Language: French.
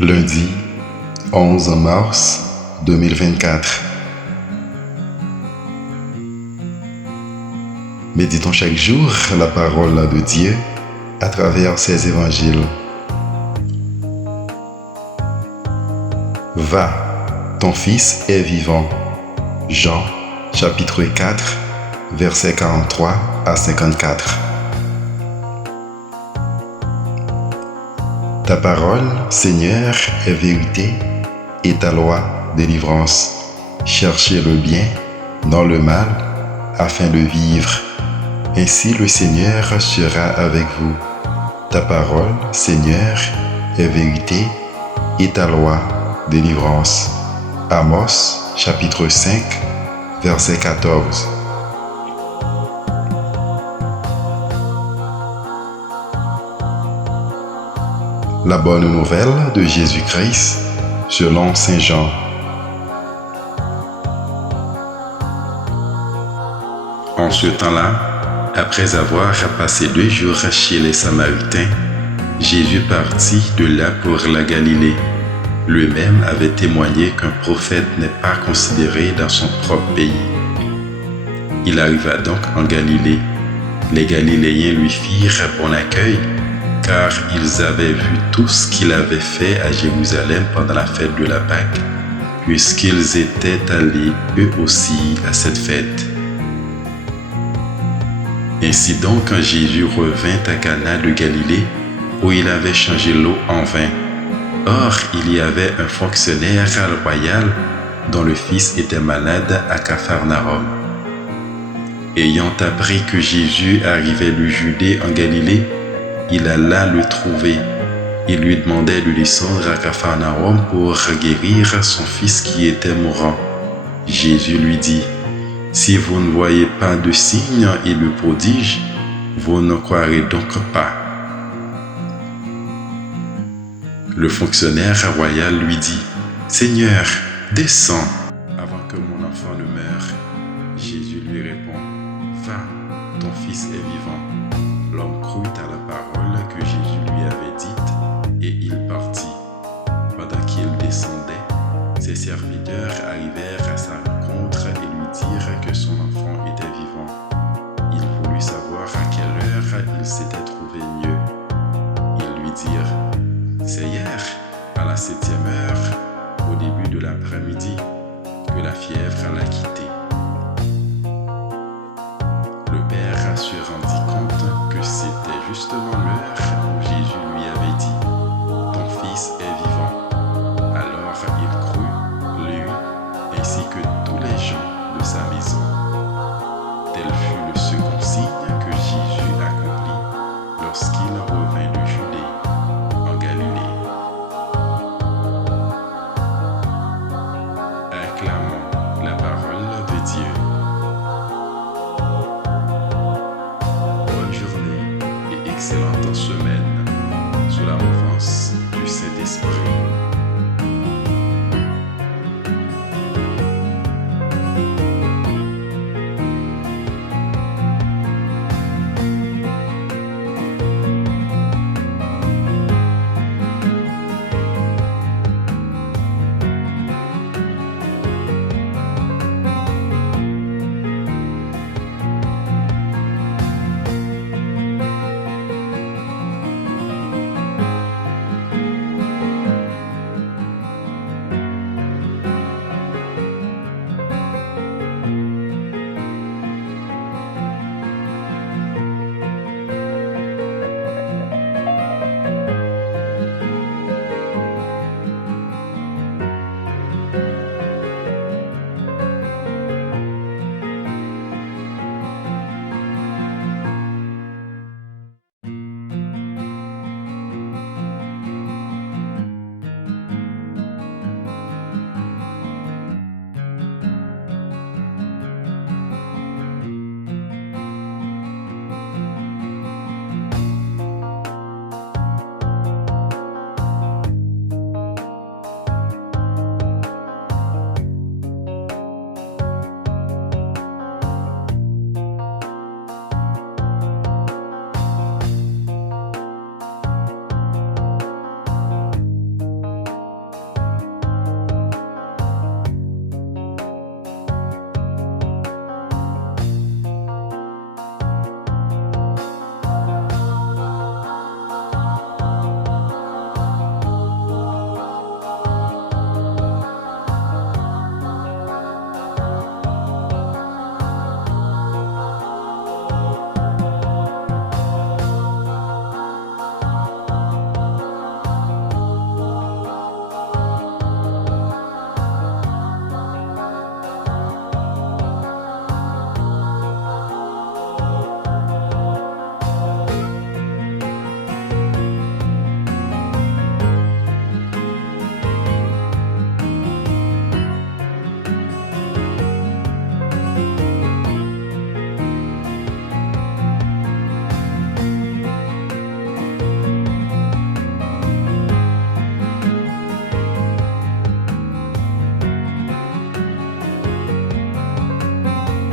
Lundi 11 mars 2024. Méditons chaque jour la parole de Dieu à travers ses évangiles. Va, ton fils est vivant. Jean chapitre 4, versets 43 à 54. Ta parole, Seigneur, est vérité et ta loi, délivrance. Cherchez le bien dans le mal afin de vivre. Ainsi le Seigneur sera avec vous. Ta parole, Seigneur, est vérité et ta loi, délivrance. Amos chapitre 5, verset 14. La bonne nouvelle de Jésus-Christ selon Saint Jean. En ce temps-là, après avoir passé 2 jours chez les Samaritains, Jésus partit de là pour la Galilée. Lui-même avait témoigné qu'un prophète n'est pas considéré dans son propre pays. Il arriva donc en Galilée. Les Galiléens lui firent bon accueil, car ils avaient vu tout ce qu'il avait fait à Jérusalem pendant la fête de la Pâque, puisqu'ils étaient allés eux aussi à cette fête. Ainsi donc, quand Jésus revint à Cana de Galilée, où il avait changé l'eau en vin, or il y avait un fonctionnaire royal dont le fils était malade à Capharnaüm. Ayant appris que Jésus arrivait de Judée en Galilée, il alla le trouver. Il lui demandait de descendre à Capharnaüm pour guérir son fils qui était mourant. Jésus lui dit: si vous ne voyez pas de signes et de prodiges, vous ne croirez donc pas. Le fonctionnaire royal lui dit: Seigneur, descends avant que mon enfant ne meure. Jésus lui répond: va, ton fils est vivant. L'homme crut à la parole que Jésus lui avait dite et il partit. Pendant qu'il descendait, ses serviteurs arrivèrent à sa rencontre et lui dirent que son enfant était vivant. Il voulut savoir à quelle heure il s'était trouvé mieux. Ils lui dirent: c'est hier, à la 7e heure, au début de l'après-midi, que la fièvre l'a quitté. Le père se rendit compte que c'était justement l'heure où Jésus lui avait dit: ton fils est vivant. Alors il crut, lui, ainsi que tous les gens de sa maison. Tel fut le second signe que Jésus accomplit lorsqu'il revint de Judée en Galilée. Acclamons la parole de Dieu. Bonne journée et excellente semaine sous la mouvance du Saint-Esprit.